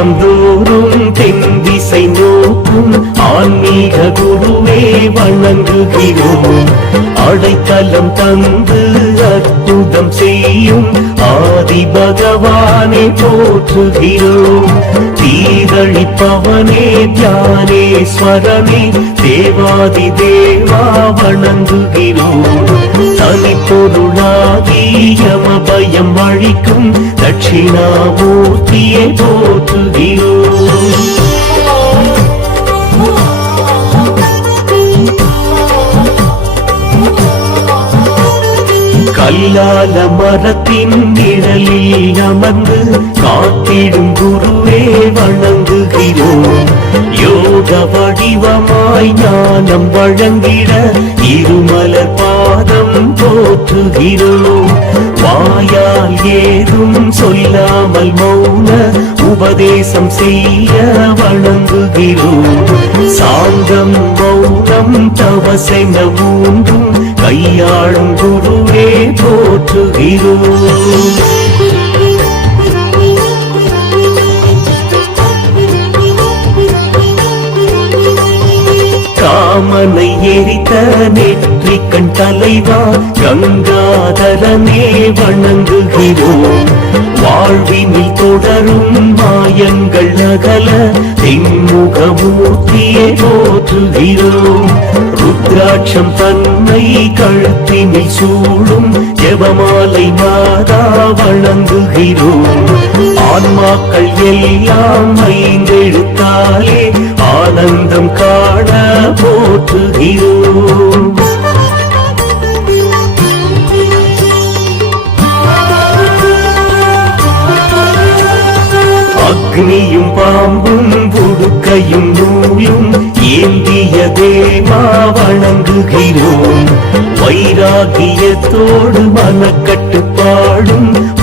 M போற்றுகிறோம். தீரழிப்பவனே தியானேஸ்வரனே தேவாதி தேவா வணங்குகிறோம். தனிப்பொருளாகியம பயம் அழிக்கும் தட்சிணாமூர்த்தியை போற்றுகிறோம். கல்லால மரத்தின் நிழலில் அமர்ந்து காத்திடும் குருவே வணங்குகிறோம். யோக வடிவமாய் ஞானம் வழங்கிட இருமலர் பாதம் போற்றுகிறோம். வாயால் ஏதும் சொல்லாமல் மௌன உபதேசம் செய்ய வணங்குகிறோம். சாந்தம் மௌனம் தவசென மூன்றும் கையாளும் குருவே போற்றுகிறோம். மாலை எரித்த நெற்றிக்கண் தலைவா கங்காதரனே வணங்குகிறோம். வாழ்வினில் தொடரும் மாயங்கள் அகல தென்முகமூர்த்தியை போற்றுகிறோம். ருத்ராட்சம் தன்னை கழுத்தினில் சூடும் ஜெபமாலை மாதா வணங்குகிறோம். ஆன்மாக்கள் எல்லாம் ஐந்தெழுத்தாலே ஆனந்தம் காண போற்றுகிறோம். அக்னியும் பாம்பும் புடுக்கையும் நூலும் ஏந்திய தேவா வணங்குகிறோம். வைராகியத்தோடு மனக்கட்டு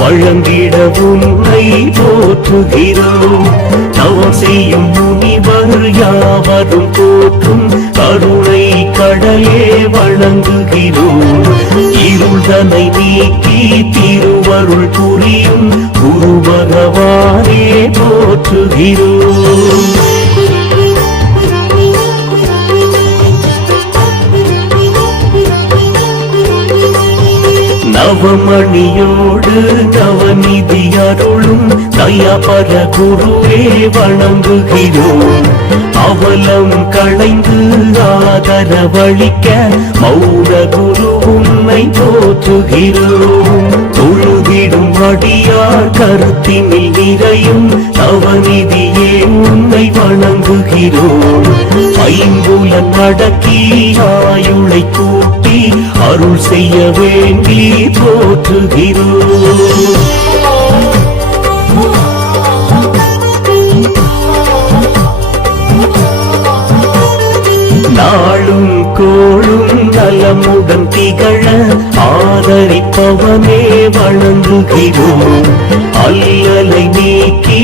வழங்கிடவும் கை போற்றுகிறோம். தவம் செய்யும் முனிவர் யாவரும் போற்றும் கருணை கடலே வழங்குகிறோம். இருள்தனை நீக்கி திருவருள் புரியும் குரு பகவானே போற்றுகிறோம். நவமணியோடு நவநிதி அருளும் தயாபர குருவே வணங்குகிறோம். அவலம் களைந்து ஆதரவழிக்க மௌன குரு உன்னை போற்றுகிறோம். தொழுதிடும் அடியார் கருத்தினில் நிறையும் நவநிதியே உன்னை வணங்குகிறோம். ஐம்புலன் அடக்கி ஆயுளை கூட்டி அருள் செய்ய வேண்டி போற்றுகிறோம். நாளும் கோளும் நலமுடன் திகழ ஆதரிப்பவனே வணங்குகிறோம். அல்லலை நீக்கி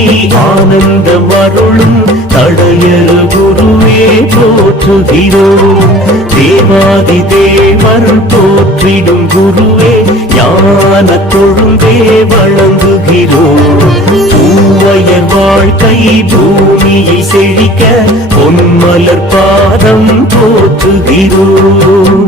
ஆனந்தம் அருளும் தடையல் குருவே போற்றுகிறோம். தேவாதி தேவர் போற்றிடும் குருவே ஞான கொழுந்தே வழங்குகிறோம். பூவையர் வாழ்க்கை பூமியை செழிக்க பொன்மலர் பாதம் போற்றுகிறோம்.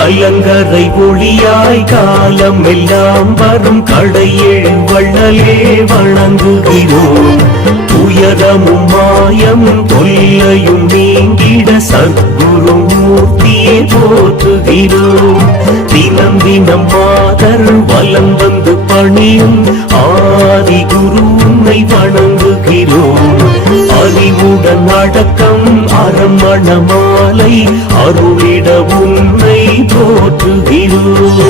கலங்கரை ஒளியாய் காலம் எல்லாம் வரும் கடையேழு வள்ளலே வணங்குகிறோம். துயரமும் மாயமும் தொல்லையும் நீங்கிட சத்குரு மூர்த்தியை போற்றுகிறோம். தினம் தினம் மாதர் வலம் வந்து பணியும் ஆதி குரு உன்னை வணங்குகிறோம். அறிவுடன் அடக்கம் அரமண மாலை அருளிட உன்னை போற்றுகிறோம்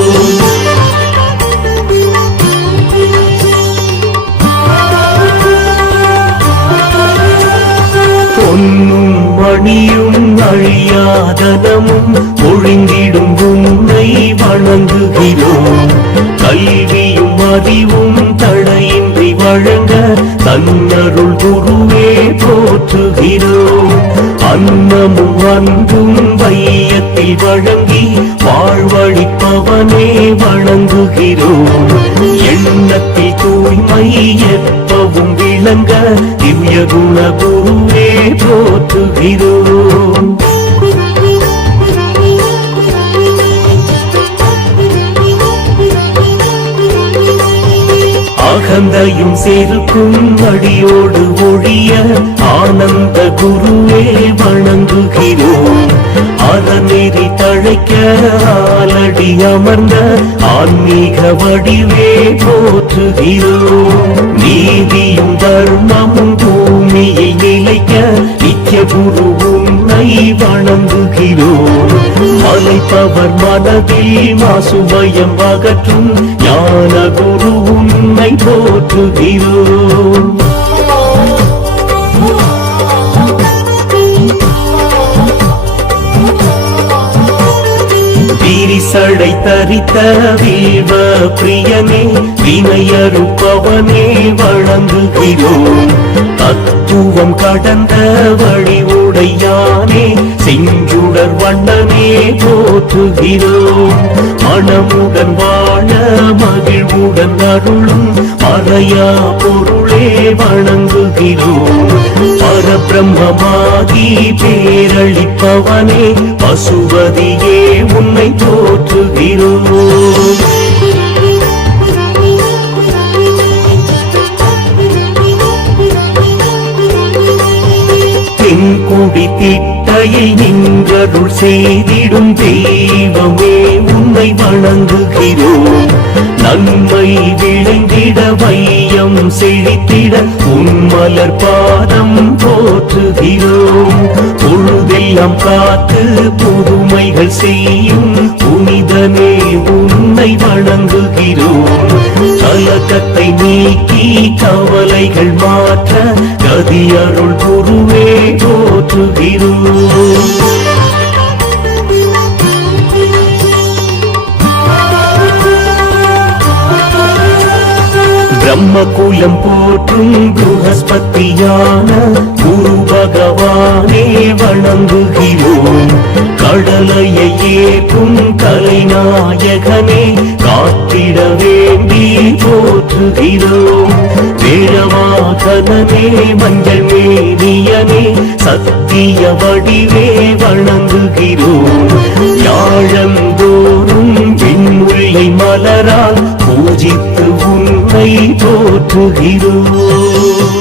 பொன்னும் மணியும் அழியாதனமும் ஒழுங்கிடும் உன்னை வணங்குகிறோம். கல்வியும் அறிவும் தடையின்றி வழங்க தன்னருள் குருவே போற்றுகிறோம். அன்னமும் அன்பும் வையத்தில் வழங்கி வாழ்வழிப்பவனே வணங்குகிறோம். எண்ணத்தில் தூய்மை எப்பவும் விளங்க திவ்ய குண குருவே போற்றுகிறோம். அகந்தையும் செருக்கும் அடியோடு ஒழிய ஆனந்த குருவே வணங்குகிறோம். அறநெறி தழைக்க ஆலடி அமர்ந்த ஆன்மீக வடிவே போற்றுகிறோம். நீதியும் தர்மமும் பூமியை நிலைக்க நித்திய குருவும் உன்னை வணங்குகிறோம். மலைப்பவர் மனதில் மாசுமயம் அகற்றும் ஞான குரு உன்னை போற்றுகிறோம் விரிசடை தரித்த வீவ பிரியனே வினையறுப்பவனே வழங்குகிறோம் தத்துவம் கடந்த வழி உடையானே செஞ்சுடர் வண்ணனே போற்றுகிறோம் மனமுடன் வாழ மகிழ்வுடன் அருளும் மறையா பொருளே வணங்குகிறோம். பரபிரம்மமாகி பேரளிப்பவனே பசுபதியே உன்னை போற்றுகிறோம். தென்குடி திட்டையில் நின்றருள் செய்திடும் தெய்வமே உன்னை வணங்குகிறோம். நன்மை விளைந்த செழித்திட வையம் செழித்திட உன்மலர் பாதம் போற்றுகிறோம். பொழுதெல்லாம் காத்து புதுமைகள் செய்யும் புனிதனே உன்னை வணங்குகிறோம். கலக்கத்தை நீக்கி கவலைகள் மாற்ற கதியருள் குருவே போற்றுகிறோம். பிரம்மகுலம் போற்றும் புரஸ்பத்தியான குரு பகவானே வணங்குகிறோம். கடலையை ஏற்றும் கலைநாயகனே காத்திட வேண்டி போற்றுகிறோம். வேழவாகனே மஞ்சள் மேதியனே சத்திய வடிவே வணங்குகிறோம். யாழந்தோறும் விண்முல்லை மலரால் பூஜித்து உன் உன்னை போற்றுகிறோம்.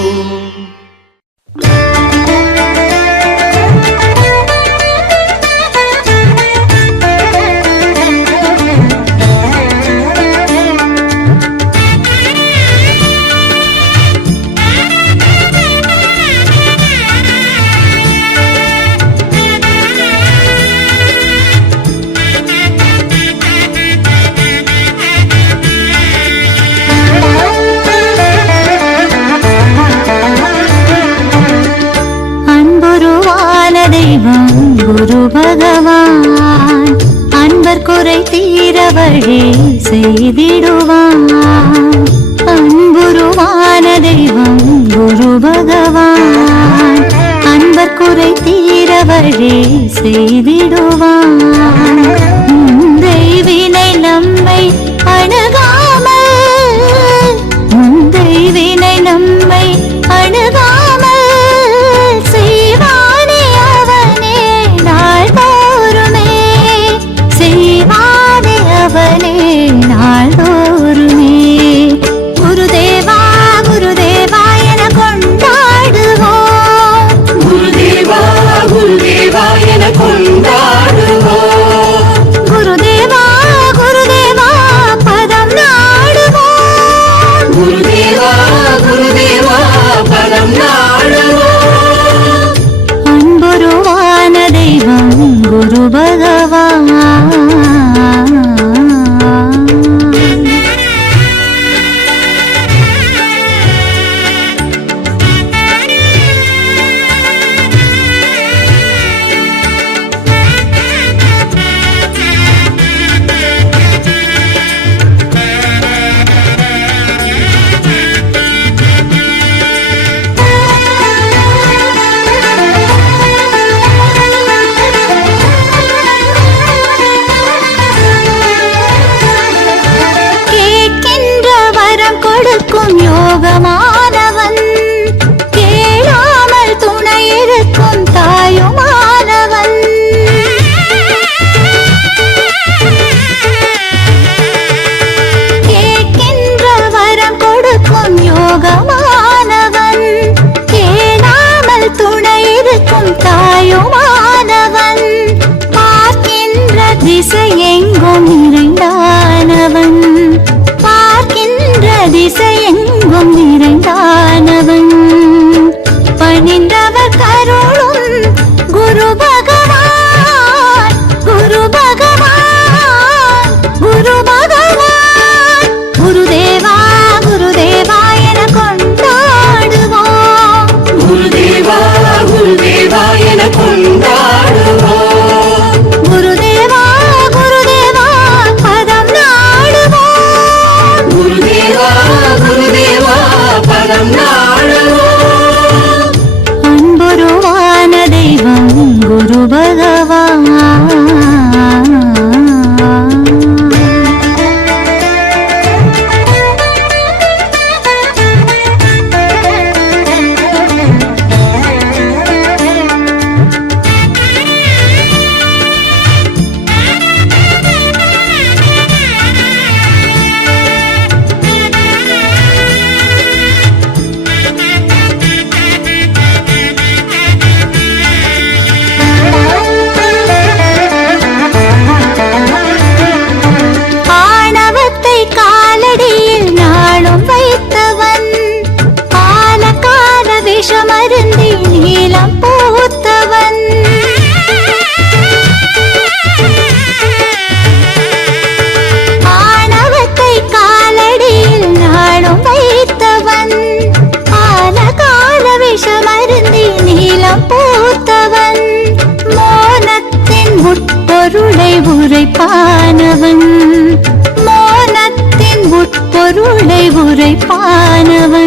செய்திடுவான் உரைப்பானவன். மௌனத்தின் உட்பொருளை உரைப்பானவன்.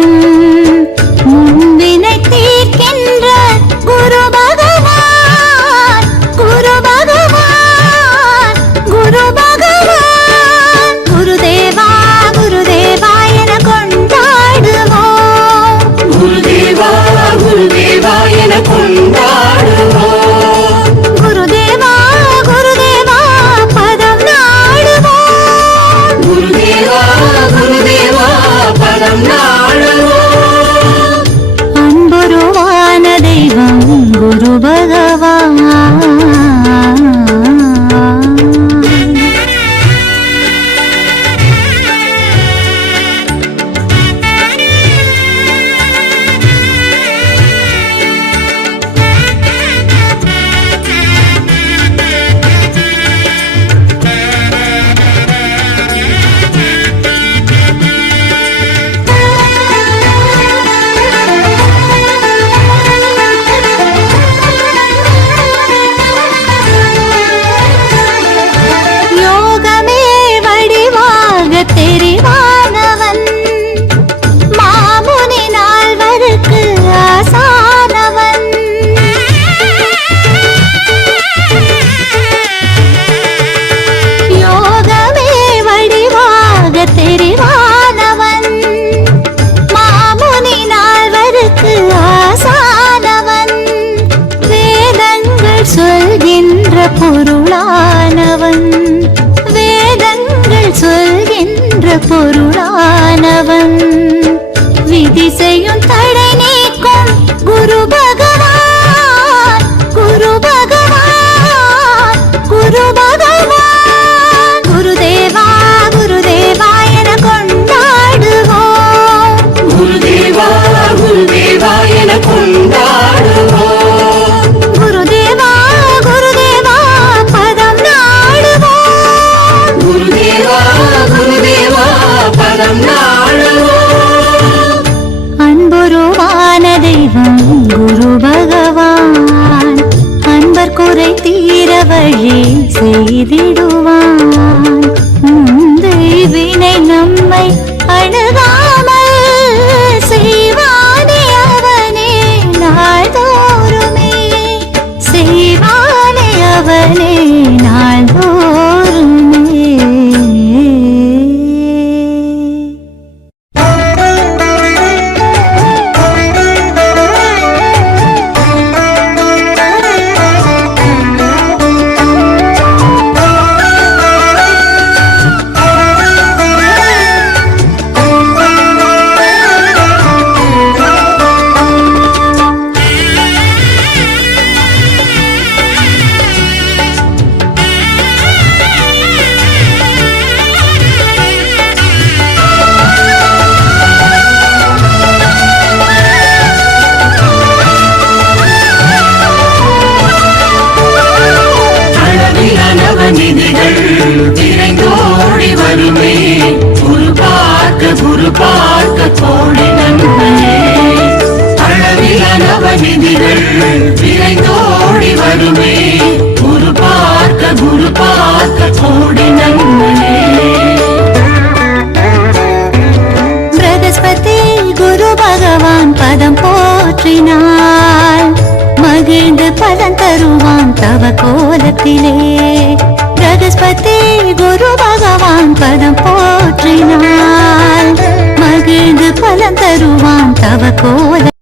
காற்றிலே பிரகஸ்பதி குரு பகவான் பதம் போற்றினார். மகிழ்ந்து பலன் தருவான் தவ கோல